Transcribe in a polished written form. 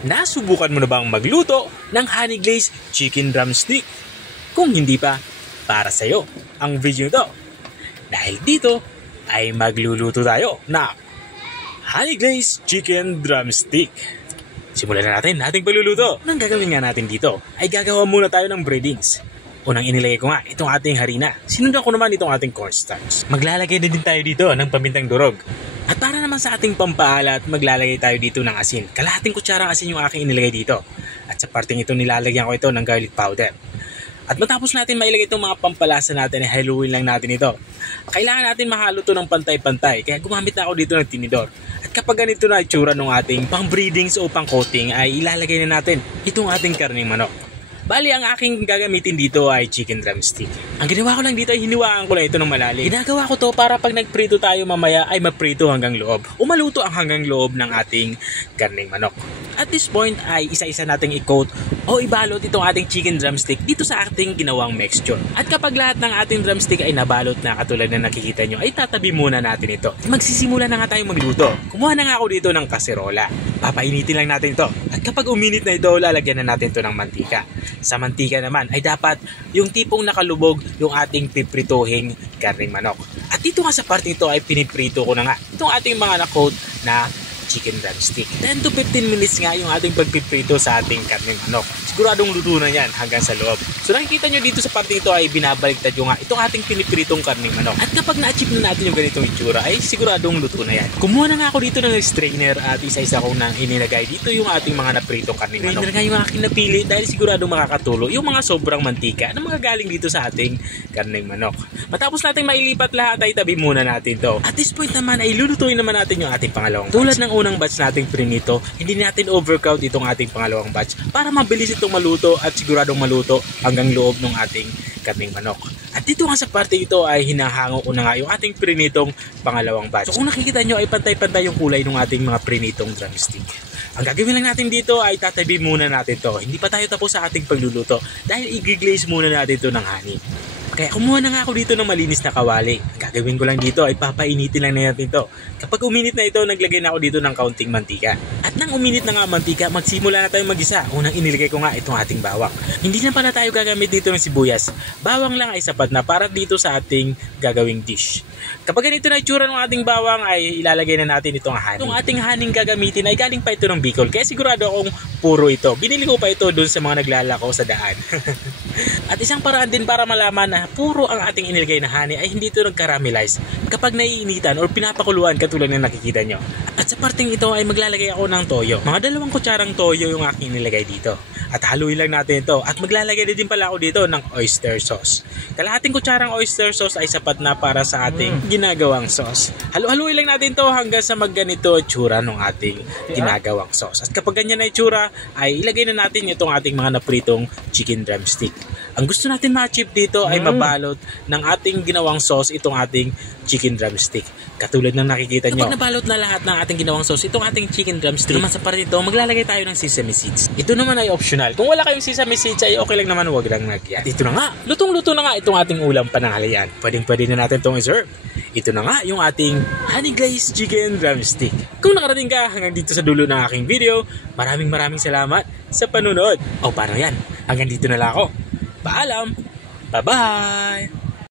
Nasubukan mo na bang magluto ng honey glazed chicken drumstick? Kung hindi pa, para sa'yo ang video ito. Dahil dito ay magluluto tayo na honey glazed chicken drumstick. Simulan na natin ating pagluluto. Nang gagawin nga natin dito ay gagawa muna tayo ng breadings. Unang inilagay ko nga itong ating harina. Sinundan ko naman itong ating cornstarch. Maglalagay na din tayo dito ng pamintang durog. At para naman sa ating pampaalat, maglalagay tayo dito ng asin. Kalahating kutsarang asin yung aking inilagay dito. At sa parting ito nilalagyan ko ito ng garlic powder. At matapos natin mailagay itong mga pampalasa natin, haluin lang natin ito. Kailangan natin mahalo ito ng pantay-pantay, kaya gumamit na ako dito ng tinidor. At kapag ganito na itsura ng ating pang-breedings o pang-coating, ay ilalagay na natin itong ating karneng manok. Bali, ang aking gagamitin dito ay chicken drumstick. Ang ginawa ko lang dito ay hiniwaan ko lang ito ng malalim. Ginagawa ko to para pag nagprito tayo mamaya ay maprito hanggang loob. O maluto ang hanggang loob ng ating karneng manok. At this point ay isa-isa nating i-coat o ibalot itong ating chicken drumstick dito sa ating ginawang mixture. At kapag lahat ng ating drumstick ay nabalot na katulad na nakikita nyo, ay tatabi muna natin ito. Magsisimula na nga tayong magluto. Kumuha na nga ako dito ng kaserola. Papainitin lang natin ito. At kapag uminit na ito, lalagyan na natin ito ng mantika. Sa mantika naman ay dapat yung tipong nakalubog yung ating piprituhing karneng manok. At dito nga sa parte ito ay piniprito ko na nga itong ating mga na-coat na chicken drumstick. 10 to 15 minutes nga yung ating pagpiprito sa ating karneng manok. Siguradong luto na yan hanggang sa loob. So nakikita nyo dito sa parte ito ay binabaliktad yung nga itong ating pinipritong karneng manok. At kapag na-achieve na natin yung ganitong itsura ay siguradong luto na yan. Kumuha na nga ako dito ng strainer at isa-isa kong nang inilagay dito yung ating mga napritong karneng manok. Strainer nga yung aking napili dahil siguradong makakatulo yung mga sobrang mantika na mga galing dito sa ating karneng manok. Matapos natin mailipat lahat ay tabi muna natin to. At this point naman ay lulutuin naman natin yung ating pangalawang batch. Tulad ng unang batch nating prinito, hindi natin overcrowd itong ating pangalawang batch para mabilis itong maluto at siguradong maluto hanggang loob ng ating karneng manok. At dito nga sa parte ito ay hinahango ko na nga yung ating prinitong pangalawang batch. So kung nakikita nyo ay pantay-pantay yung kulay ng ating mga prinitong drumstick. Ang gagawin lang natin dito ay tatabi muna natin to. Hindi pa tayo tapos sa ating pagluluto dahil i-glaze muna natin ito ng honey. Kaya kumuha na nga ako dito ng malinis na kawali. Gagawin ko lang dito ay papainitin lang natin ito. Kapag uminit na ito, naglagay na ako dito ng kaunting mantika. At nang uminit na nga mantika, magsimula na tayong mag-isa. Unang inilagay ko nga itong ating bawang. Hindi na pala tayo gagamit dito ng sibuyas. Bawang lang ay sapat na para dito sa ating gagawing dish. Kapag ganito na itsura ng ating bawang ay ilalagay na natin itong honey. Itong ating honey gagamitin ay galing pa ito ng Bicol. Kaya sigurado akong puro ito. Binili ko pa ito doon sa mga naglalako sa daan. At isang paraan din para malaman na puro ang ating inilagay na honey ay hindi ito nag-caramelize kapag naiinitan o pinapakuluan katulad na nakikita nyo. At sa parting ito ay maglalagay ako ng toyo. Mga 2 kutsarang toyo yung aking inilagay dito. At haluin lang natin ito. At maglalagay din pala ako dito ng oyster sauce. Kalahating kutsarang oyster sauce ay sapat na para sa ating ginagawang sauce. Haluin lang natin to hanggang sa magganito itsura ng ating ginagawang sauce. At kapag ganyan na itsura ay ilagay na natin itong ating mga napritong chicken drumstick. Ang gusto natin ma-achieve dito ay mabalot ng ating ginawang sauce itong ating chicken drumstick. Katulad ng nakikita nyo. Kapag nabalot na lahat ng ating ginawang sauce itong ating chicken drumstick, naman sa parte ito, maglalagay tayo ng sesame seeds. Ito naman ay optional. Kung wala kayong sesame seeds ay okay lang naman, huwag lang nagyan. Ito na nga, lutong-luto na nga itong ating ulam pananghalian. Pwedeng-pwede na natin itong i-serve. Ito na nga yung ating honey glazed chicken drumstick. Kung nakarating ka hanggang dito sa dulo ng aking video, maraming salamat sa panunod. O paano yan? Hanggang dito na lang ako. Paalam! Bye-bye!